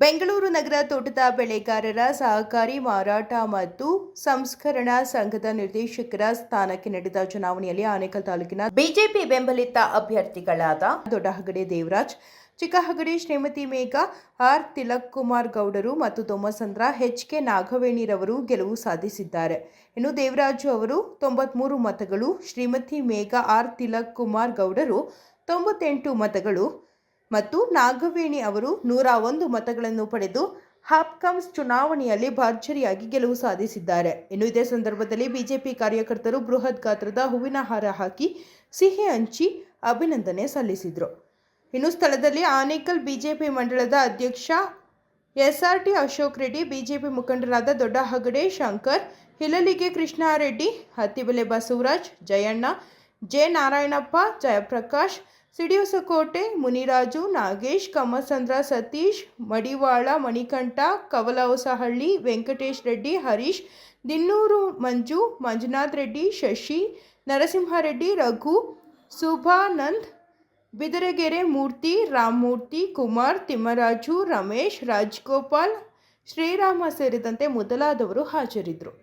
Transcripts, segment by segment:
ಬೆಂಗಳೂರು ನಗರ ತೋಟದ ಬೆಳೆಗಾರರ ಸಹಕಾರಿ ಮಾರಾಟ ಮತ್ತು ಸಂಸ್ಕರಣಾ ಸಂಘದ ನಿರ್ದೇಶಕರ ಸ್ಥಾನಕ್ಕೆ ನಡೆದ ಚುನಾವಣೆಯಲ್ಲಿ ಆನೇಕಲ್ ತಾಲೂಕಿನ ಬಿಜೆಪಿ ಬೆಂಬಲಿತ ಅಭ್ಯರ್ಥಿಗಳಾದ ದೊಡ್ಡಹಗಡೆ ದೇವರಾಜ್, ಚಿಕ್ಕಹಗಡೆ ಶ್ರೀಮತಿ ಮೇಘಾ, ಆರ್ ತಿಲಕ್ ಕುಮಾರ್ ಗೌಡರು ಮತ್ತು ತೊಮ್ಮಸಂದ್ರ ಎಚ್.ಕೆ. ನಾಗವೇಣಿರವರು ಗೆಲುವು ಸಾಧಿಸಿದ್ದಾರೆ. ಇನ್ನು ದೇವರಾಜು ಅವರು 93 ಮತಗಳು, ಶ್ರೀಮತಿ ಮೇಘಾ ಆರ್ ತಿಲಕ್ ಕುಮಾರ್ ಗೌಡರು 98 ಮತಗಳು ಮತ್ತು ನಾಗವೇಣಿ ಅವರು 101 ಮತಗಳನ್ನು ಪಡೆದು ಹಾಪ್ಕಮ್ಸ್ ಚುನಾವಣೆಯಲ್ಲಿ ಭರ್ಜರಿಯಾಗಿ ಗೆಲುವು ಸಾಧಿಸಿದ್ದಾರೆ. ಇನ್ನು ಇದೇ ಸಂದರ್ಭದಲ್ಲಿ ಬಿಜೆಪಿ ಕಾರ್ಯಕರ್ತರು ಬೃಹತ್ ಗಾತ್ರದ ಹೂವಿನ ಹಾರ ಹಾಕಿ ಸಿಹಿ ಹಂಚಿ ಅಭಿನಂದನೆ ಸಲ್ಲಿಸಿದರು. ಇನ್ನು ಸ್ಥಳದಲ್ಲಿ ಆನೇಕಲ್ ಬಿಜೆಪಿ ಮಂಡಳದ ಅಧ್ಯಕ್ಷ ಎಸ್.ಆರ್.ಟಿ. ಅಶೋಕ್ ರೆಡ್ಡಿ, ಬಿಜೆಪಿ ಮುಖಂಡರಾದ ದೊಡ್ಡಹಗಡೆ ಶಂಕರ್, ಹಿಲಲಿಗೆ ಕೃಷ್ಣಾರೆಡ್ಡಿ, ಹತ್ತಿಬೆಲೆ ಬಸವರಾಜ್, ಜಯಣ್ಣ, ಜೆ. ನಾರಾಯಣಪ್ಪ, ಜಯಪ್ರಕಾಶ್, ಸಿಡಿಯೂಸಕೋಟೆ ಮುನಿರಾಜು, ನಾಗೇಶ್, ಕಮ್ಮಸಂದ್ರ ಸತೀಶ್, ಮಡಿವಾಳ ಮಣಿಕಂಠ, ಕವಲಹೊಸಹಳ್ಳಿ ವೆಂಕಟೇಶ್ ರೆಡ್ಡಿ, ಹರೀಶ್, ದಿನ್ನೂರು ಮಂಜು, ಮಂಜುನಾಥ್ ರೆಡ್ಡಿ, ಶಶಿ, ನರಸಿಂಹರೆಡ್ಡಿ, ರಘು, ಸುಭಾನಂದ್, ಬಿದರಗೆರೆ ಮೂರ್ತಿ, ರಾಮಮೂರ್ತಿ, ಕುಮಾರ್, ತಿಮ್ಮರಾಜು, ರಮೇಶ್, ರಾಜ್ಗೋಪಾಲ್, ಶ್ರೀರಾಮ ಸೇರಿದಂತೆ ಮೊದಲಾದವರು ಹಾಜರಿದ್ದರು.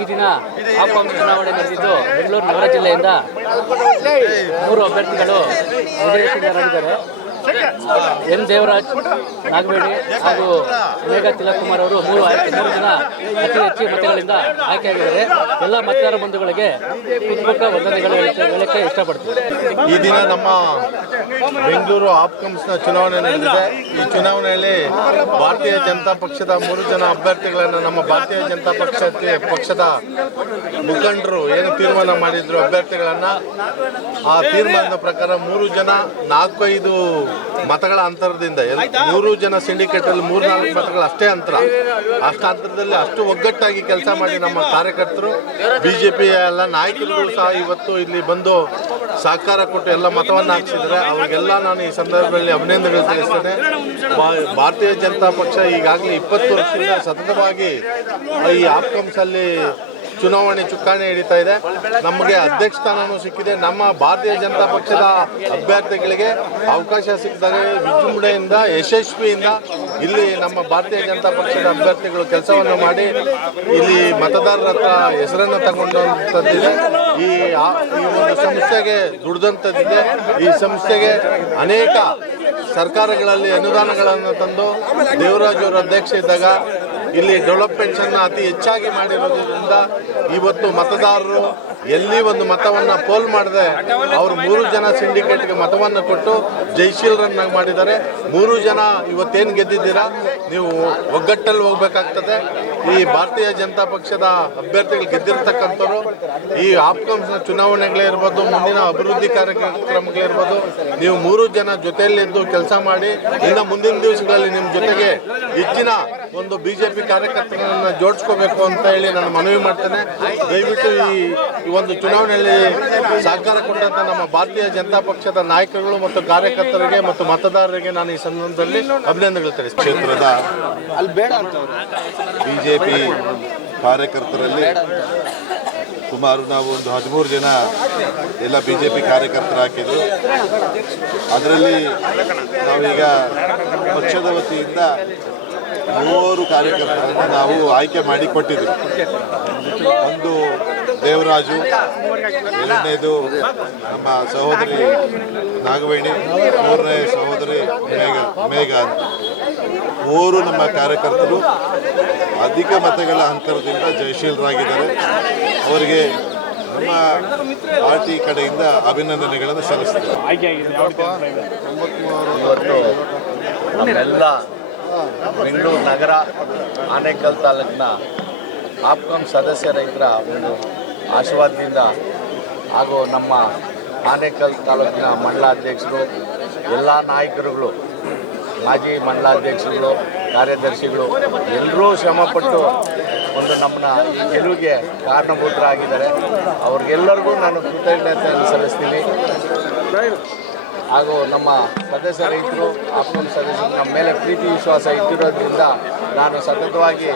ಈ ದಿನ ಹಾಪ್ಕಾಮ್ಸ್ ಚುನಾವಣೆ ನಡೆದಿದ್ದು ಬೆಂಗಳೂರು ನಗರ ಜಿಲ್ಲೆಯಿಂದ 3 ಅಭ್ಯರ್ಥಿಗಳು ನಿರ್ದೇಶಕರಾಗಿದ್ದಾರೆ. ಎನ್ ದೇವರಾಜ್, ನಾಗವೇಣಿ ಹಾಗೂ ಮೇಘಾ ತಿಲಕ್ ಕುಮಾರ್ ಅವರು 3 ಜನ ಅತಿ ಹೆಚ್ಚು ಮತಗಳಿಂದ ಆಯ್ಕೆಯಾಗಿದ್ದಾರೆ. ಎಲ್ಲ ಮತದಾರ ಬಂಧುಗಳಿಗೆ ಹೃತ್ಪೂರ್ವಕ ವಂದನೆಗಳು ಹೇಳಕ್ಕೆ ಇಷ್ಟಪಡ್ತೀನಿ. ಈ ದಿನ ನಮ್ಮ ಬೆಂಗಳೂರು ಹಾಪ್ಕಾಮ್ಸ್ನ ಚುನಾವಣೆ ನಡೆದಿದೆ. ಈ ಚುನಾವಣೆಯಲ್ಲಿ ಭಾರತೀಯ ಜನತಾ ಪಕ್ಷದ 3 ಜನ ಅಭ್ಯರ್ಥಿಗಳನ್ನು ನಮ್ಮ ಭಾರತೀಯ ಜನತಾ ಪಕ್ಷದ ಮುಖಂಡರು ಏನು ತೀರ್ಮಾನ ಮಾಡಿದ್ರು ಅಭ್ಯರ್ಥಿಗಳನ್ನು, ಆ ತೀರ್ಮಾನದ ಪ್ರಕಾರ 3 ಜನ 4-5 ಮತಗಳ ಅಂತರದಿಂದ 3 ಜನ ಸಿಂಡಿಕೇಟ್ ಅಲ್ಲಿ 3-4 ಮತಗಳ ಅಷ್ಟೇ ಅಂತರ, ಅಷ್ಟು ಅಂತರದಲ್ಲಿ ಅಷ್ಟು ಒಗ್ಗಟ್ಟಾಗಿ ಕೆಲಸ ಮಾಡಿ ನಮ್ಮ ಕಾರ್ಯಕರ್ತರು, ಬಿಜೆಪಿ ಎಲ್ಲ ನಾಯಕರುಗಳು ಸಹ ಇವತ್ತು ಇಲ್ಲಿ ಬಂದು ಸಹಕಾರ ಕೊಟ್ಟು ಎಲ್ಲ ಮತವನ್ನು ಹಾಕಿಸಿದರೆ ಅವರಿಗೆಲ್ಲ ನಾನು ಈ ಸಂದರ್ಭದಲ್ಲಿ ಅಭಿನಂದನೆಗಳು ತಿಳಿಸ್ತೇನೆ. ಭಾರತೀಯ ಜನತಾ ಪಕ್ಷ ಈಗಾಗಲೇ 20 ವರ್ಷದಿಂದ ಸತತವಾಗಿ ಈ ಆಪ್ಕಮ್ಸ್ ಅಲ್ಲಿ ಚುನಾವಣೆ ಚುಕ್ಕಾಣಿ ಹಿಡಿತಾ ಇದೆ. ನಮಗೆ ಅಧ್ಯಕ್ಷ ಸ್ಥಾನವೂ ಸಿಕ್ಕಿದೆ. ನಮ್ಮ ಭಾರತೀಯ ಜನತಾ ಪಕ್ಷದ ಅಭ್ಯರ್ಥಿಗಳಿಗೆ ಅವಕಾಶ ಸಿಕ್ಕಿದಾಗ ವಿಜೃಂಭಣೆಯಿಂದ ಯಶಸ್ವಿಯಿಂದ ಇಲ್ಲಿ ನಮ್ಮ ಭಾರತೀಯ ಜನತಾ ಪಕ್ಷದ ಅಭ್ಯರ್ಥಿಗಳು ಕೆಲಸವನ್ನು ಮಾಡಿ ಇಲ್ಲಿ ಮತದಾರರ ಹತ್ರ ಹೆಸರನ್ನು ತಗೊಂಡಂಥದ್ದಿದೆ. ಈ ಒಂದು ಸಂಸ್ಥೆಗೆ ದುಡಿದಂಥದ್ದಿದೆ. ಈ ಸಂಸ್ಥೆಗೆ ಅನೇಕ ಸರ್ಕಾರಗಳಲ್ಲಿ ಅನುದಾನಗಳನ್ನು ತಂದು ದೇವರಾಜ್ ಅವರು ಅಧ್ಯಕ್ಷ ಇದ್ದಾಗ ಇಲ್ಲಿ ಡೆವಲಪ್ಮೆಂಟ್ಸನ್ನು ಅತಿ ಹೆಚ್ಚಾಗಿ ಮಾಡಿರೋದ್ರಿಂದ ಇವತ್ತು ಮತದಾರರು ಎಲ್ಲಿ ಒಂದು ಮತವನ್ನು ಪೋಲ್ ಮಾಡದೆ ಅವರು 3 ಜನ ಸಿಂಡಿಕೇಟ್ಗೆ ಮತವನ್ನು ಕೊಟ್ಟು ಜಯಶೀಲರನ್ನಾಗಿ ಮಾಡಿದ್ದಾರೆ. 3 ಜನ ಇವತ್ತೇನು ಗೆದ್ದಿದ್ದೀರಾ, ನೀವು ಒಗ್ಗಟ್ಟಲ್ಲಿ ಹೋಗ್ಬೇಕಾಗ್ತದೆ. ಈ ಭಾರತೀಯ ಜನತಾ ಪಕ್ಷದ ಅಭ್ಯರ್ಥಿಗಳು ಗೆದ್ದಿರ್ತಕ್ಕಂಥವ್ರು ಈ ಆಪ್ಕಮ್ಸ್ನ ಚುನಾವಣೆಗಳೇ ಇರ್ಬೋದು, ಮುಂದಿನ ಅಭಿವೃದ್ಧಿ ಕಾರ್ಯಕ್ರಮಗಳಿರ್ಬೋದು, ನೀವು 3 ಜನ ಜೊತೆಯಲ್ಲಿದ್ದು ಕೆಲಸ ಮಾಡಿ ಇನ್ನು ಮುಂದಿನ ದಿವಸಗಳಲ್ಲಿ ನಿಮ್ಮ ಜೊತೆಗೆ ಹೆಚ್ಚಿನ ಒಂದು ಬಿಜೆಪಿ ಕಾರ್ಯಕರ್ತರನ್ನು ಜೋಡಿಸ್ಕೋಬೇಕು ಅಂತ ಹೇಳಿ ನಾನು ಮನವಿ ಮಾಡ್ತೇನೆ. ದಯವಿಟ್ಟು ಈ ಒಂದು ಚುನಾವಣೆಯಲ್ಲಿ ಸಹಕಾರ ಕೊಟ್ಟಂತ ನಮ್ಮ ಭಾರತೀಯ ಜನತಾ ಪಕ್ಷದ ನಾಯಕರುಗಳು ಮತ್ತು ಕಾರ್ಯಕರ್ತರಿಗೆ ಮತ್ತು ಮತದಾರರಿಗೆ ನಾನು ಈ ಸಂದರ್ಭದಲ್ಲಿ ಅಭಿನಂದನೆಗಳು ತಿಳಿಸ್ತೇನೆ. ಕ್ಷೇತ್ರದ ಬಿಜೆಪಿ ಕಾರ್ಯಕರ್ತರಲ್ಲಿ ಸುಮಾರು ನಾವು ಒಂದು 13 ಜನ ಎಲ್ಲ ಬಿಜೆಪಿ ಕಾರ್ಯಕರ್ತರು ಹಾಕಿದ್ರು. ಅದರಲ್ಲಿ ನಾವೀಗ ಪಕ್ಷದ ವತಿಯಿಂದ 3 ಕಾರ್ಯಕರ್ತರನ್ನು ನಾವು ಆಯ್ಕೆ ಮಾಡಿ ಕೊಟ್ಟಿದ್ವಿ. ಒಂದು ದೇವರಾಜು, ಎರಡನೇದು ನಮ್ಮ ಸಹೋದರಿ ನಾಗವೇಣಿ, 3ನೇ ಸಹೋದರಿ ಮೇಘ. 3 ನಮ್ಮ ಕಾರ್ಯಕರ್ತರು ಅಧಿಕ ಮತಗಳ ಅಂತರದಿಂದ ಜಯಶೀಲರಾಗಿದ್ದಾರೆ. ಅವರಿಗೆ ನಮ್ಮ ಪಾರ್ಟಿ ಕಡೆಯಿಂದ ಅಭಿನಂದನೆಗಳನ್ನು ಸಲ್ಲಿಸ್ತಾರೆ. ಇವತ್ತು ನಮ್ಮೆಲ್ಲ ಬೆಂಗಳೂರು ನಗರ ಆನೇಕಲ್ ತಾಲೂಕಿನ ಆಪ್ಕಮ್ ಸದಸ್ಯ ರೈತರ ಒಂದು ಆಶೀರ್ವಾದದಿಂದ ಹಾಗೂ ನಮ್ಮ ಆನೇಕಲ್ ತಾಲೂಕಿನ ಮಂಡಲಾಧ್ಯಕ್ಷರು, ಎಲ್ಲ ನಾಯಕರುಗಳು, ಮಾಜಿ ಮಂಡಲಾಧ್ಯಕ್ಷರುಗಳು, ಕಾರ್ಯದರ್ಶಿಗಳು ಎಲ್ಲರೂ ಶ್ರಮಪಟ್ಟು ಒಂದು ನಮ್ಮನ್ನ ಈ ಗೆಲುವಿಗೆ ಕಾರಣಭೂತರಾಗಿದ್ದಾರೆ. ಅವ್ರಿಗೆಲ್ಲರಿಗೂ ನಾನು ಕೃತಜ್ಞತೆಯನ್ನು ಸಲ್ಲಿಸ್ತೀನಿ. ಹಾಗೂ ನಮ್ಮ ಸದಸ್ಯ ರೈತರು, ಆಪ್ಕಮ್ ಸದಸ್ಯರು ನಮ್ಮ ಮೇಲೆ ಪ್ರೀತಿ ವಿಶ್ವಾಸ ಇಟ್ಟಿರೋದ್ರಿಂದ ನಾನು ಸತತವಾಗಿ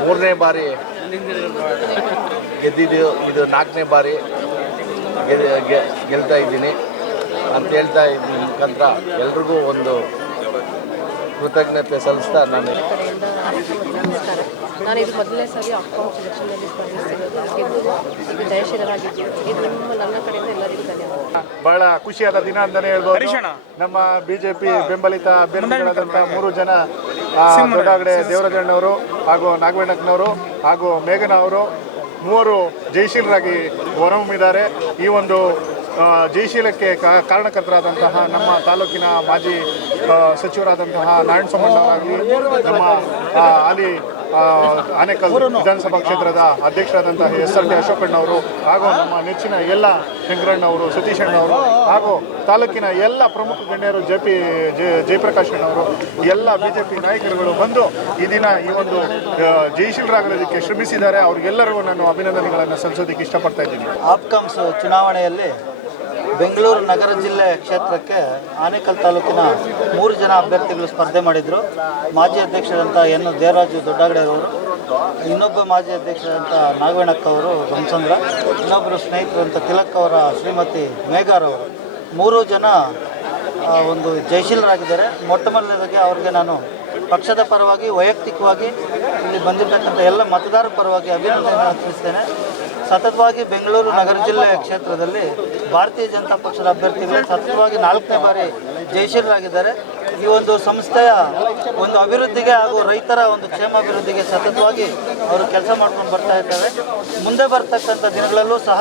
3ನೇ ಬಾರಿ ಗೆದ್ದಿದ್ದು, ಇದು 4ನೇ ಬಾರಿ ಗೆಲ್ತಾ ಇದ್ದೀನಿ ಅಂತ ಹೇಳ್ತಾ ಇದ್ದೀನಿ. ಮುಖಾಂತರ ಎಲ್ರಿಗೂ ಒಂದು ಕೃತಜ್ಞತೆ ಸಲ್ಲಿಸ್ತಾ ನಾನು ಇದು ಮೊದಲನೇ ಸಾರಿ ಆಪ್ಕಾಮ್ ಸೆಲೆಕ್ಷನ್ನಲ್ಲಿ ಸ್ಪರ್ಧಿಸಿರೋದು, ಗೆದ್ದು ಜಯಶೀಲರಾಗಿದ್ದು, ಇದು ನನ್ನ ಕಡೆಯಿಂದ ಎಲ್ಲರಿಗೂ ಧನ್ಯವಾದ. ಬಹಳ ಖುಷಿಯಾದ ದಿನ ಅಂತಲೇ ಹೇಳ್ಬೋದು. ನಮ್ಮ ಬಿಜೆಪಿ ಬೆಂಬಲಿತ ಅಭ್ಯರ್ಥಿಗಳಾದಂಥ 3 ಜನ ದೊಡ್ಡಗಡೆ ದೇವರಾಜಣ್ಣವರು ಹಾಗೂ ನಾಗವೇಣಕ್ಕನವರು ಹಾಗೂ ಮೇಘನ ಅವರು 3 ಜಯಶೀಲರಾಗಿ ಹೊರಹೊಮ್ಮಿದ್ದಾರೆ. ಈ ಒಂದು ಜಯಶೀಲಕ್ಕೆ ಕಾರಣಕರ್ತರಾದಂತಹ ನಮ್ಮ ತಾಲೂಕಿನ ಮಾಜಿ ಸಚಿವರಾದಂತಹ ನಾರಾಯಣ ಸೋಮಣ್ಣವರಾಗಲಿ, ನಮ್ಮ ಹಾಲಿ ಆನೇಕಲ್ ವಿಧಾನಸಭಾ ಕ್ಷೇತ್ರದ ಅಧ್ಯಕ್ಷರಾದಂತಹ SRT ಅಶೋಕಣ್ಣವರು ಹಾಗೂ ನಮ್ಮ ನೆಚ್ಚಿನ ಎಲ್ಲ ಶಂಕರಣ್ಣವರು, ಸತೀಶಣ್ಣವರು ಹಾಗೂ ತಾಲೂಕಿನ ಎಲ್ಲ ಪ್ರಮುಖ ಗಣ್ಯರು ಜಯಪ್ರಕಾಶ್ ಅಣ್ಣವರು, ಎಲ್ಲ ಬಿಜೆಪಿ ನಾಯಕರುಗಳು ಬಂದು ಈ ದಿನ ಈ ಒಂದು ಜಯಶೀಲರಾಗೋದಕ್ಕೆ ಶ್ರಮಿಸಿದ್ದಾರೆ. ಅವ್ರಿಗೆಲ್ಲರಿಗೂ ನಾನು ಅಭಿನಂದನೆಗಳನ್ನು ಸಲ್ಲಿಸೋದಕ್ಕೆ ಇಷ್ಟಪಡ್ತಾ ಇದ್ದೀನಿ. ಆಪ್ಕಮ್ಸ್ ಚುನಾವಣೆಯಲ್ಲಿ ಬೆಂಗಳೂರು ನಗರ ಜಿಲ್ಲೆ ಕ್ಷೇತ್ರಕ್ಕೆ ಆನೇಕಲ್ ತಾಲೂಕಿನ 3 ಜನ ಅಭ್ಯರ್ಥಿಗಳು ಸ್ಪರ್ಧೆ ಮಾಡಿದರು. ಮಾಜಿ ಅಧ್ಯಕ್ಷರಂಥ ದೇವರಾಜು ದೊಡ್ಡಗಡೆಯವರು, ಇನ್ನೊಬ್ಬ ಮಾಜಿ ಅಧ್ಯಕ್ಷರಂಥ ನಾಗವೇಣಕ್ಕ ಅವರು ಬೊಮ್ಮಸಂದ್ರ, ಇನ್ನೊಬ್ಬರು ಸ್ನೇಹಿತರಂಥ ತಿಲಕ್ ಅವರ ಶ್ರೀಮತಿ ಮೇಘಾರವರು, 3 ಜನ ಒಂದು ಜಯಶೀಲರಾಗಿದ್ದಾರೆ. ಮೊಟ್ಟ ಮೊದಲನೇದಾಗಿ ಅವ್ರಿಗೆ ನಾನು ಪಕ್ಷದ ಪರವಾಗಿ ವೈಯಕ್ತಿಕವಾಗಿ ಇಲ್ಲಿ ಬಂದಿರತಕ್ಕಂಥ ಎಲ್ಲ ಮತದಾರರ ಪರವಾಗಿ ಅಭಿನಂದನೆಗಳನ್ನು ತಿಳಿಸ್ತೇನೆ. ಸತತವಾಗಿ ಬೆಂಗಳೂರು ನಗರ ಜಿಲ್ಲೆ ಕ್ಷೇತ್ರದಲ್ಲಿ ಭಾರತೀಯ ಜನತಾ ಪಕ್ಷದ ಅಭ್ಯರ್ಥಿಗಳು ಸತತವಾಗಿ 4ನೇ ಬಾರಿ ಜಯಶೀಲರಾಗಿದ್ದಾರೆ. ಈ ಒಂದು ಸಂಸ್ಥೆಯ ಒಂದು ಅಭಿವೃದ್ಧಿಗೆ ಹಾಗೂ ರೈತರ ಒಂದು ಕ್ಷೇಮಾಭಿವೃದ್ಧಿಗೆ ಸತತವಾಗಿ ಅವರು ಕೆಲಸ ಮಾಡ್ಕೊಂಡು ಬರ್ತಾ ಇದ್ದಾರೆ. ಮುಂದೆ ಬರ್ತಕ್ಕಂಥ ದಿನಗಳಲ್ಲೂ ಸಹ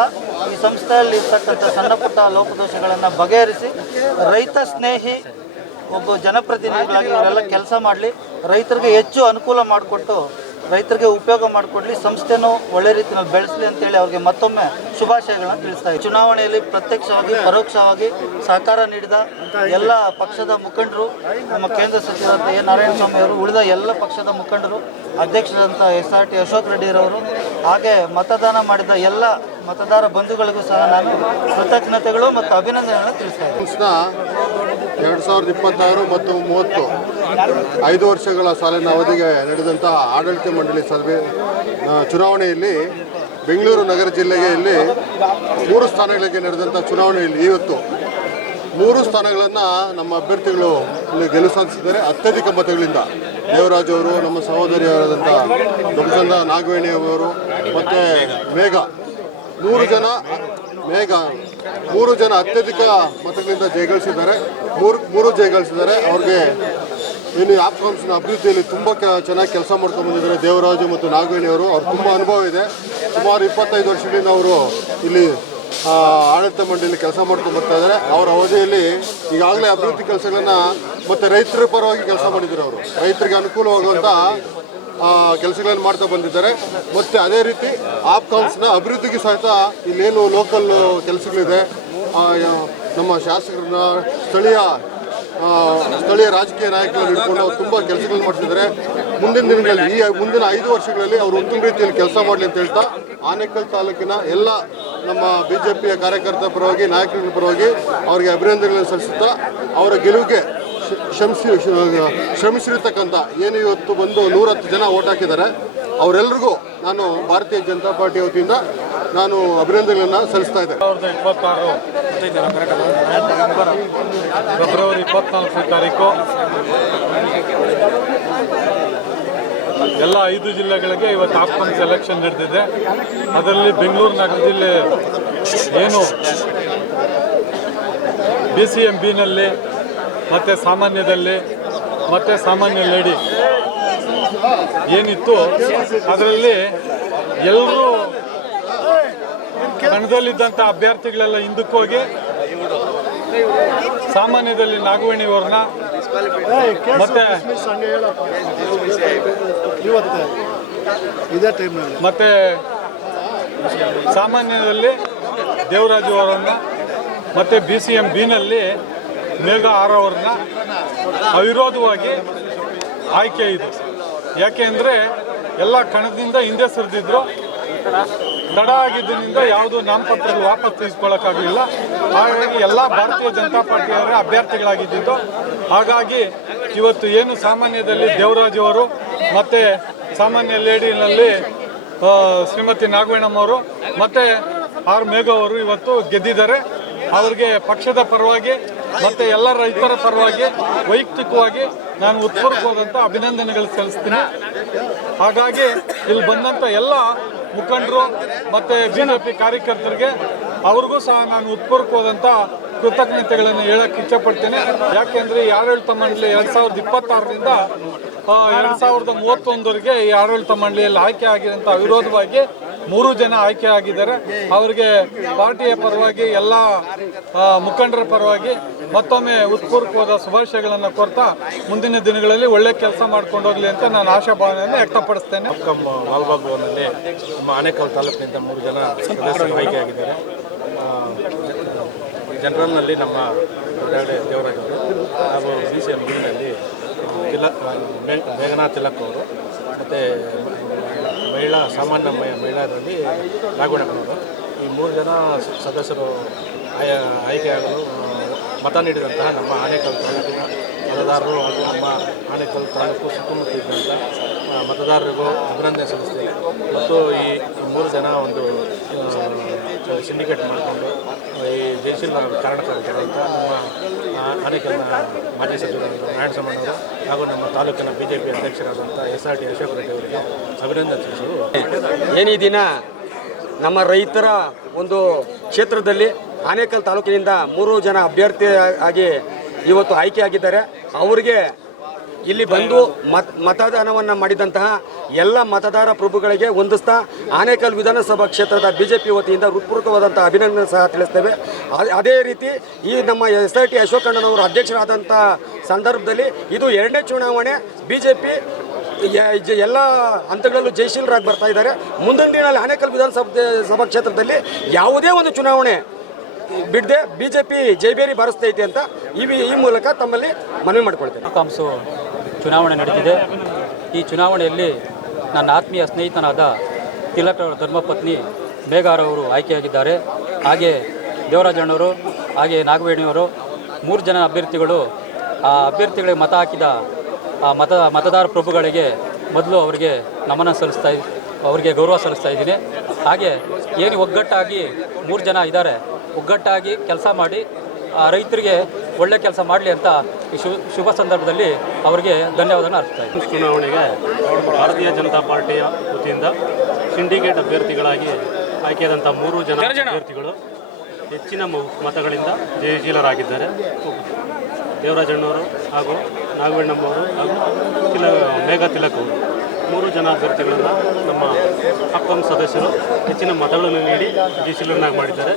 ಈ ಸಂಸ್ಥೆಯಲ್ಲಿ ಇರ್ತಕ್ಕಂಥ ಸಣ್ಣ ಪುಟ್ಟ ಲೋಪದೋಷಗಳನ್ನು ಬಗೆಹರಿಸಿ ರೈತ ಸ್ನೇಹಿ ಒಬ್ಬ ಜನಪ್ರತಿನಿಧಿಗಳಾಗಿ ಇವರೆಲ್ಲ ಕೆಲಸ ಮಾಡಲಿ, ರೈತರಿಗೆ ಹೆಚ್ಚು ಅನುಕೂಲ ಮಾಡಿಕೊಟ್ಟು ರೈತರಿಗೆ ಉಪಯೋಗ ಮಾಡಿಕೊಡ್ಲಿ, ಸಂಸ್ಥೆನೂ ಒಳ್ಳೆ ರೀತಿಯಲ್ಲಿ ಬೆಳೆಸಲಿ ಅಂತೇಳಿ ಅವ್ರಿಗೆ ಮತ್ತೊಮ್ಮೆ ಶುಭಾಶಯಗಳನ್ನ ತಿಳಿಸ್ತಾ ಇದ್ದೀವಿ. ಚುನಾವಣೆಯಲ್ಲಿ ಪ್ರತ್ಯಕ್ಷವಾಗಿ ಪರೋಕ್ಷವಾಗಿ ಸಹಕಾರ ನೀಡಿದ ಎಲ್ಲ ಪಕ್ಷದ ಮುಖಂಡರು, ನಮ್ಮ ಕೇಂದ್ರ ಸಚಿವರಾದ ಎ ನಾರಾಯಣಸ್ವಾಮಿ ಅವರು, ಉಳಿದ ಎಲ್ಲ ಪಕ್ಷದ ಮುಖಂಡರು, ಅಧ್ಯಕ್ಷರಾದಂಥ SRT ಅಶೋಕ್ ರೆಡ್ಡಿರವರು, ಹಾಗೆ ಮತದಾನ ಮಾಡಿದ ಎಲ್ಲ ಮತದಾರ ಬಂಧುಗಳಿಗೂ ಸಹ ನಾನು ಕೃತಜ್ಞತೆಗಳು ಮತ್ತು ಅಭಿನಂದನೆಗಳನ್ನು ತಿಳಿಸ್ತಾ ಇದ್ದೀನಿ. 2026 ಮತ್ತು 30 5 ವರ್ಷಗಳ ಸಾಲಿನ ಅವಧಿಗೆ ನಡೆದಂಥ ಆಡಳಿತ ಮಂಡಳಿ ಸಭೆ ಚುನಾವಣೆಯಲ್ಲಿ ಬೆಂಗಳೂರು ನಗರ ಜಿಲ್ಲೆಯಲ್ಲಿ 3 ಸ್ಥಾನಗಳಿಗೆ ನಡೆದಂಥ ಚುನಾವಣೆಯಲ್ಲಿ ಇವತ್ತು 3 ಸ್ಥಾನಗಳನ್ನು ನಮ್ಮ ಅಭ್ಯರ್ಥಿಗಳು ಇಲ್ಲಿ ಗೆಲುವು ಸಾಧಿಸಿದ್ದಾರೆ. ಅತ್ಯಧಿಕ ಮತಗಳಿಂದ ದೇವರಾಜ್ ಅವರು, ನಮ್ಮ ಸಹೋದರಿಯರಾದಂಥ ದುರ್ಗಂಧ ನಾಗವೇಣಿ ಅವರು ಮತ್ತು ಮೇಘ 3 ಜನ ಅತ್ಯಧಿಕ ಮತಗಳಿಂದ ಜಯಗಳಿಸಿದ್ದಾರೆ. ಮೂರು ಜಯಗಳಿಸಿದ್ದಾರೆ. ಅವ್ರಿಗೆ ಏನು ಆಪ್ಕಾಮ್ಸ್ನ ಅಭಿವೃದ್ಧಿಯಲ್ಲಿ ತುಂಬ ಚೆನ್ನಾಗಿ ಕೆಲಸ ಮಾಡ್ಕೊಂಡು ಬಂದಿದ್ದಾರೆ ದೇವರಾಜು ಮತ್ತು ನಾಗವೇಣಿ ಅವರು. ಅವ್ರು ತುಂಬ ಅನುಭವ ಇದೆ. ಸುಮಾರು 25 ವರ್ಷಗಳಿಂದ ಅವರು ಇಲ್ಲಿ ಆಡಳಿತ ಮಂಡಳಿಯಲ್ಲಿ ಕೆಲಸ ಮಾಡ್ಕೊಂಡು ಬರ್ತಾ ಇದ್ದಾರೆ. ಅವರ ಅವಧಿಯಲ್ಲಿ ಈಗಾಗಲೇ ಅಭಿವೃದ್ಧಿ ಕೆಲಸಗಳನ್ನು ಮತ್ತು ರೈತರ ಪರವಾಗಿ ಕೆಲಸ ಮಾಡಿದ್ದಾರೆ. ಅವರು ರೈತರಿಗೆ ಅನುಕೂಲವಾಗುವಂಥ ಕೆಲಸಗಳನ್ನು ಮಾಡ್ತಾ ಬಂದಿದ್ದಾರೆ. ಮತ್ತು ಅದೇ ರೀತಿ ಆಪ್ಕಾಮ್ಸ್ನ ಅಭಿವೃದ್ಧಿಗೆ ಸಹಿತ ಇಲ್ಲೇನು ಲೋಕಲ್ ಕೆಲಸಗಳಿದೆ, ನಮ್ಮ ಶಾಸಕರನ್ನ ಸ್ಥಳೀಯ ರಾಜಕೀಯ ನಾಯಕರನ್ನು ಹಿಡ್ಕೊಂಡು ಅವ್ರು ತುಂಬ ಕೆಲಸಗಳನ್ನು ಮಾಡ್ತಿದ್ದಾರೆ. ಮುಂದಿನ ದಿನಗಳಲ್ಲಿ ಮುಂದಿನ 5 ವರ್ಷಗಳಲ್ಲಿ ಅವರು ಉತ್ತಮ ರೀತಿಯಲ್ಲಿ ಕೆಲಸ ಮಾಡಲಿ ಅಂತ ಹೇಳ್ತಾ ಆನೇಕಲ್ ತಾಲೂಕಿನ ಎಲ್ಲ ನಮ್ಮ BJPಯ ಕಾರ್ಯಕರ್ತರ ಪರವಾಗಿ, ನಾಯಕರ ಪರವಾಗಿ ಅವರಿಗೆ ಅಭಿನಂದನೆಗಳನ್ನು ಸಲ್ಲಿಸುತ್ತಾ ಅವರ ಗೆಲುವಿಗೆ ಶ್ರಮಿಸಿರ್ತಕ್ಕಂಥ ಏನು ಇವತ್ತು ಬಂದು 110 ಜನ ಓಟ್ ಹಾಕಿದ್ದಾರೆ ಅವರೆಲ್ಲರಿಗೂ ನಾನು ಭಾರತೀಯ ಜನತಾ ಪಾರ್ಟಿ ವತಿಯಿಂದ ನಾನು ಅಭಿನಂದನೆಗಳನ್ನು ಸಲ್ಲಿಸ್ತಾ ಇದ್ದೇನೆ. 2026 ಫೆಬ್ರವರಿ 24ನೇ ತಾರೀಕು ಎಲ್ಲ 5 ಜಿಲ್ಲೆಗಳಿಗೆ ಇವತ್ತು ಆಪ್ಕಾಮ್ಸ್ ಎಲೆಕ್ಷನ್ ನಡೆದಿದೆ. ಅದರಲ್ಲಿ ಬೆಂಗಳೂರು ನಗರ ಜಿಲ್ಲೆ ಏನು BCMBನಲ್ಲಿ ಮತ್ತು ಸಾಮಾನ್ಯದಲ್ಲಿ ಮತ್ತು ಸಾಮಾನ್ಯ ಲೇಡಿ ಏನಿತ್ತು ಅದರಲ್ಲಿ ಎಲ್ಲರೂ ಕಣದಲ್ಲಿದ್ದಂಥ ಅಭ್ಯರ್ಥಿಗಳೆಲ್ಲ ಹಿಂದಕ್ಕೆ ಹೋಗಿ ಸಾಮಾನ್ಯದಲ್ಲಿ ನಾಗವೇಣಿಯವ್ರನ್ನ ಮತ್ತೆ ಸಾಮಾನ್ಯದಲ್ಲಿ ದೇವರಾಜು ಅವರನ್ನ ಮತ್ತು BCMBನಲ್ಲಿ ಮೇಘ ಅವ್ರನ್ನ ಅವಿರೋಧವಾಗಿ ಆಯ್ಕೆ ಇದೆ. ಯಾಕೆ ಅಂದರೆ ಎಲ್ಲ ಕಣದಿಂದ ಹಿಂದೆ ಸರಿದಿದ್ರು, ತಡ ಆಗಿದ್ದರಿಂದ ಯಾವುದು ನಾಮಪತ್ರಗಳು ವಾಪಸ್ ತೆಗೆದುಕೊಳ್ಳೋಕ್ಕಾಗಲಿಲ್ಲ. ಹಾಗಾಗಿ ಎಲ್ಲ ಭಾರತೀಯ ಜನತಾ ಪಾರ್ಟಿಯವರೇ ಅಭ್ಯರ್ಥಿಗಳಾಗಿದ್ದು. ಹಾಗಾಗಿ ಇವತ್ತು ಏನು ಸಾಮಾನ್ಯದಲ್ಲಿ ದೇವರಾಜು ಅವರು ಮತ್ತು ಸಾಮಾನ್ಯ ಲೇಡಿನಲ್ಲಿ ಶ್ರೀಮತಿ ನಾಗವೇಣಮ್ಮವರು ಮತ್ತು ಮೇಘ ಅವರು ಇವತ್ತು ಗೆದ್ದಿದ್ದಾರೆ. ಅವರಿಗೆ ಪಕ್ಷದ ಪರವಾಗಿ ಮತ್ತು ಎಲ್ಲ ರೈತರ ಪರವಾಗಿ ವೈಯಕ್ತಿಕವಾಗಿ ನಾನು ಉತ್ಪೂರ್ವಕವಾದಂಥ ಅಭಿನಂದನೆಗಳು ಸಲ್ಲಿಸ್ತೀನಿ. ಹಾಗಾಗಿ ಇಲ್ಲಿ ಬಂದಂಥ ಎಲ್ಲ ಮುಖಂಡರು ಮತ್ತು BJP ಕಾರ್ಯಕರ್ತರಿಗೆ ಅವ್ರಿಗೂ ಸಹ ನಾನು ಉತ್ಪೂರ್ವಕವಾದಂಥ ಕೃತಜ್ಞತೆಗಳನ್ನು ಹೇಳಕ್ಕೆ ಇಚ್ಛಪಡ್ತೇನೆ. ಯಾಕೆಂದರೆ ಈ ಆಡಳಿತ ಮಂಡಳಿ 2026ರಿಂದ 2031ವರೆಗೆ ಈ ಆಡಳಿತ ಮಂಡಳಿಯಲ್ಲಿ ಆಯ್ಕೆ ಆಗಿರೋಂಥ ಅವಿರೋಧವಾಗಿ 3 ಜನ ಆಯ್ಕೆ ಆಗಿದ್ದಾರೆ. ಅವರಿಗೆ ಪಾರ್ಟಿಯ ಪರವಾಗಿ ಎಲ್ಲ ಮುಖಂಡರ ಪರವಾಗಿ ಮತ್ತೊಮ್ಮೆ ಉತ್ಪೂರ್ವಕವಾದ ಶುಭಾಶಯಗಳನ್ನು ಕೋರ್ತಾ ಮುಂದಿನ ದಿನಗಳಲ್ಲಿ ಒಳ್ಳೆ ಕೆಲಸ ಮಾಡ್ಕೊಂಡು ಹೋಗಲಿ ಅಂತ ನಾನು ಆಶಾಭಾವನೆಯನ್ನು ವ್ಯಕ್ತಪಡಿಸ್ತೇನೆ. ಲಾಲ್ಬಾಗ್ನಲ್ಲಿ ನಮ್ಮ ಆನೇಕಲ್ ತಾಲೂಕಿನಿಂದ 3 ಜನ ಸದಸ್ಯರು ಆಯ್ಕೆಯಾಗಿದ್ದಾರೆ. ಜನರಲ್ನಲ್ಲಿ ನಮ್ಮ ದೇವರಾಜ್ ಅವರು ಹಾಗೂ BCMBನಲ್ಲಿ ಮೇಘನಾ ತಿಲಕ್ ಅವರು ಮತ್ತು ಸಾಮಾನ್ಯ ಮಹಿಳೆಯರಲ್ಲಿ ನಾಗವೇಣಮ್ಮನವರು, ಈ 3 ಜನ ಸದಸ್ಯರು ಆಯ್ಕೆಯಾಗಲು ಮತ ನೀಡಿದಂತಹ ನಮ್ಮ ಆನೇಕಲ್ ತಾಲೂಕಿನ ಮತದಾರರು ಹಾಗೂ ನಮ್ಮ ಆನೇಕಲ್ ತಾಲೂಕು ಸುತ್ತಮುತ್ತ ಇದ್ದಂಥ ಮತದಾರರಿಗೂ ಅಭಿನಂದನೆ ಸಲ್ಲಿಸ್ತೇವೆ. ಮತ್ತು ಈ 3 ಜನ ಒಂದು ಸಿಂಡಿಕೇಟ್ ಮಾಡಿಕೊಂಡು ಈ ಜಯಶೀಲ ಕಾರಣಕರ್ತರಾದಂಥ ನಮ್ಮ ಆನೇಕಲ್ನ ಮಾಜಿ ಸಚಿವರಾದ ನಾರಾಯಣಸ್ವಾಮಿಯವರು ಹಾಗೂ ನಮ್ಮ ತಾಲೂಕಿನ BJP ಅಧ್ಯಕ್ಷರಾದಂಥ SRT ಅಶೋಕ್ ರೆಡ್ಡಿ ಅವರಿಗೆ ಅಭಿನಂದನೆ ಸಲ್ಲಿಸುವುದು. ಏನು ಈ ದಿನ ನಮ್ಮ ರೈತರ ಒಂದು ಕ್ಷೇತ್ರದಲ್ಲಿ ಆನೇಕಲ್ ತಾಲೂಕಿನಿಂದ 3 ಜನ ಅಭ್ಯರ್ಥಿಯಾಗಿ ಇವತ್ತು ಆಯ್ಕೆಯಾಗಿದ್ದಾರೆ. ಅವರಿಗೆ ಇಲ್ಲಿ ಬಂದು ಮತದಾನವನ್ನು ಮಾಡಿದಂತಹ ಎಲ್ಲ ಮತದಾರ ಪ್ರಭುಗಳಿಗೆ ಹೊಂದಿಸ್ತಾ ಆನೇಕಲ್ ವಿಧಾನಸಭಾ ಕ್ಷೇತ್ರದ BJP ವತಿಯಿಂದ ಹೃತ್ಪೂರ್ವಕವಾದಂಥ ಅಭಿನಂದನೆ ಸಹ ತಿಳಿಸ್ತೇವೆ. ಅದೇ ರೀತಿ ಈ ನಮ್ಮ SRT ಅಶೋಕ್ ಅಣ್ಣನವರು ಅಧ್ಯಕ್ಷರಾದಂಥ ಸಂದರ್ಭದಲ್ಲಿ ಇದು 2ನೇ ಚುನಾವಣೆ. BJP ಎಲ್ಲ ಹಂತಗಳಲ್ಲೂ ಜಯಶೀಲರಾಗಿ ಬರ್ತಾ ಇದ್ದಾರೆ. ಮುಂದಿನ ದಿನಗಳಲ್ಲಿ ಆನೇಕಲ್ ವಿಧಾನಸಭಾ ಕ್ಷೇತ್ರದಲ್ಲಿ ಯಾವುದೇ ಒಂದು ಚುನಾವಣೆ ಬಿಡದೆ BJP ಜೈಬೇರಿ ಬಾರಿಸ್ತೈತೆ ಅಂತ ಈ ಮೂಲಕ ತಮ್ಮಲ್ಲಿ ಮನವಿ ಮಾಡಿಕೊಳ್ತೇನೆ. ಕಾಮ್ಸು ಚುನಾವಣೆ ನಡೆದಿದೆ. ಈ ಚುನಾವಣೆಯಲ್ಲಿ ನನ್ನ ಆತ್ಮೀಯ ಸ್ನೇಹಿತನಾದ ತಿಲಕ್ ಅವರ ಧರ್ಮಪತ್ನಿ ಮೇಘಾರವರು ಆಯ್ಕೆಯಾಗಿದ್ದಾರೆ. ಹಾಗೆ ದೇವರಾಜಣ್ಣವರು ಹಾಗೆ ನಾಗವೇಣಿಯವರು 3 ಜನ ಅಭ್ಯರ್ಥಿಗಳು. ಆ ಅಭ್ಯರ್ಥಿಗಳಿಗೆ ಮತ ಹಾಕಿದ ಆ ಮತದಾರ ಪ್ರಭುಗಳಿಗೆ ಮೊದಲು ಅವರಿಗೆ ನಮನ ಅವರಿಗೆ ಗೌರವ ಸಲ್ಲಿಸ್ತಾ ಇದ್ದೀನಿ. ಹಾಗೆ ಏನು ಒಗ್ಗಟ್ಟಾಗಿ 3 ಜನ ಇದ್ದಾರೆ, ಒಗ್ಗಟ್ಟಾಗಿ ಕೆಲಸ ಮಾಡಿ ರೈತರಿಗೆ ಒಳ್ಳೆ ಕೆಲಸ ಮಾಡಲಿ ಅಂತ ಈ ಶುಭ ಸಂದರ್ಭದಲ್ಲಿ ಅವರಿಗೆ ಧನ್ಯವಾದಗಳನ್ನು ಅರ್ಪಿಸ್ತಾ ಇದ್ದೀನಿ. ಚುನಾವಣೆಗೆ ಭಾರತೀಯ ಜನತಾ ಪಾರ್ಟಿಯ ವತಿಯಿಂದ ಸಿಂಡಿಕೇಟ್ ಅಭ್ಯರ್ಥಿಗಳಾಗಿ ಆಯ್ಕೆಯಾದಂಥ 3 ಜನ ಅಭ್ಯರ್ಥಿಗಳು ಹೆಚ್ಚಿನ ಮತಗಳಿಂದ ಜಯಶೀಲರಾಗಿದ್ದಾರೆ. ದೇವರಾಜಣ್ಣವರು ಹಾಗೂ ನಾಗವೇಣಮ್ಮವರು ಹಾಗೂ ಮೇಘ ತಿಲಕ್ ಅವರು 3 ಜನ ಅಭ್ಯರ್ಥಿಗಳನ್ನು ನಮ್ಮ ಅಪ್ಪಂ ಸದಸ್ಯರು ಹೆಚ್ಚಿನ ಮತಗಳನ್ನು ನೀಡಿ ಜಯಶೀಲರನ್ನಾಗಿ ಮಾಡಿದ್ದಾರೆ.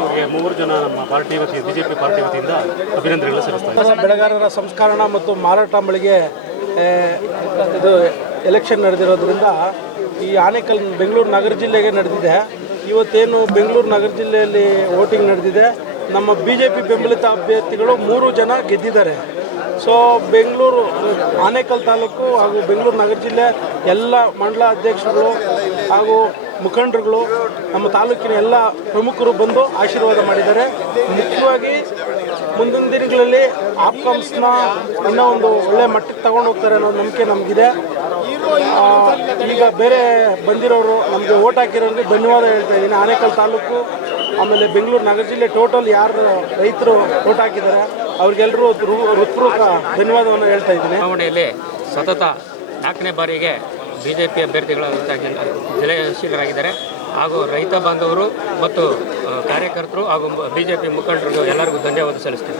ಅವರಿಗೆ 3 ಜನ ನಮ್ಮ ಪಾರ್ಟಿ ವತಿಯಿಂದ BJP ಪಾರ್ಟಿ ವತಿಯಿಂದ ಅಭಿನಂದನೆಗಳು ಸಲ್ಲಿಸ್ತಾರೆ. ಬೆಳೆಗಾರರ ಸಂಸ್ಕರಣ ಮತ್ತು ಮಾರಾಟ ಮಳಿಗೆ ಇದು ಎಲೆಕ್ಷನ್ ನಡೆದಿರೋದ್ರಿಂದ ಈ ಆನೇಕಲ್ ಬೆಂಗಳೂರು ನಗರ ಜಿಲ್ಲೆಗೆ ನಡೆದಿದೆ. ಇವತ್ತೇನು ಬೆಂಗಳೂರು ನಗರ ಜಿಲ್ಲೆಯಲ್ಲಿ ವೋಟಿಂಗ್ ನಡೆದಿದೆ, ನಮ್ಮ BJP ಬೆಂಬಲಿತ ಅಭ್ಯರ್ಥಿಗಳು 3 ಜನ ಗೆದ್ದಿದ್ದಾರೆ. ಸೊ ಬೆಂಗಳೂರು ಆನೇಕಲ್ ತಾಲೂಕು ಹಾಗೂ ಬೆಂಗಳೂರು ನಗರ ಜಿಲ್ಲೆ ಎಲ್ಲ ಮಂಡಲ ಅಧ್ಯಕ್ಷರುಗಳು ಹಾಗೂ ಮುಖಂಡರುಗಳು ನಮ್ಮ ತಾಲೂಕಿನ ಎಲ್ಲ ಪ್ರಮುಖರು ಬಂದು ಆಶೀರ್ವಾದ ಮಾಡಿದ್ದಾರೆ. ಮುಖ್ಯವಾಗಿ ಮುಂದಿನ ದಿನಗಳಲ್ಲಿ ಆಪ್ಕಾಮ್ಸ್ನ ಇನ್ನೂ ಒಂದು ಒಳ್ಳೆಯ ಮಟ್ಟಕ್ಕೆ ತಗೊಂಡು ಹೋಗ್ತಾರೆ ಅನ್ನೋ ನಂಬಿಕೆ ನಮಗಿದೆ. ಈಗ ಬೇರೆ ಬಂದಿರೋರು ನಮಗೆ ಓಟ್ ಹಾಕಿರೋರಿಗೆ ಧನ್ಯವಾದ ಹೇಳ್ತಾ ಇದ್ದೀನಿ. ಆನೇಕಲ್ ತಾಲೂಕು ಆಮೇಲೆ ಬೆಂಗಳೂರು ನಗರ ಜಿಲ್ಲೆ ಟೋಟಲ್ ಯಾರು ರೈತರು ಓಟ್ ಹಾಕಿದ್ದಾರೆ ಅವ್ರಿಗೆಲ್ಲರೂ ಹೃತ್ಪೂರ್ವಕ ಧನ್ಯವಾದವನ್ನು ಹೇಳ್ತಾ ಇದ್ದೀನಿ. ಚುನಾವಣೆಯಲ್ಲಿ ಸತತ 4ನೇ ಬಾರಿಗೆ BJP ಅಭ್ಯರ್ಥಿಗಳಾದಂಥ ಜಯಶೀಲರಾಗಿದ್ದಾರೆ. ಹಾಗೂ ರೈತ ಬಾಂಧವರು ಮತ್ತು ಕಾರ್ಯಕರ್ತರು ಹಾಗೂ BJP ಮುಖಂಡರಿಗೂ ಎಲ್ಲರಿಗೂ ಧನ್ಯವಾದ ಸಲ್ಲಿಸ್ತೀನಿ.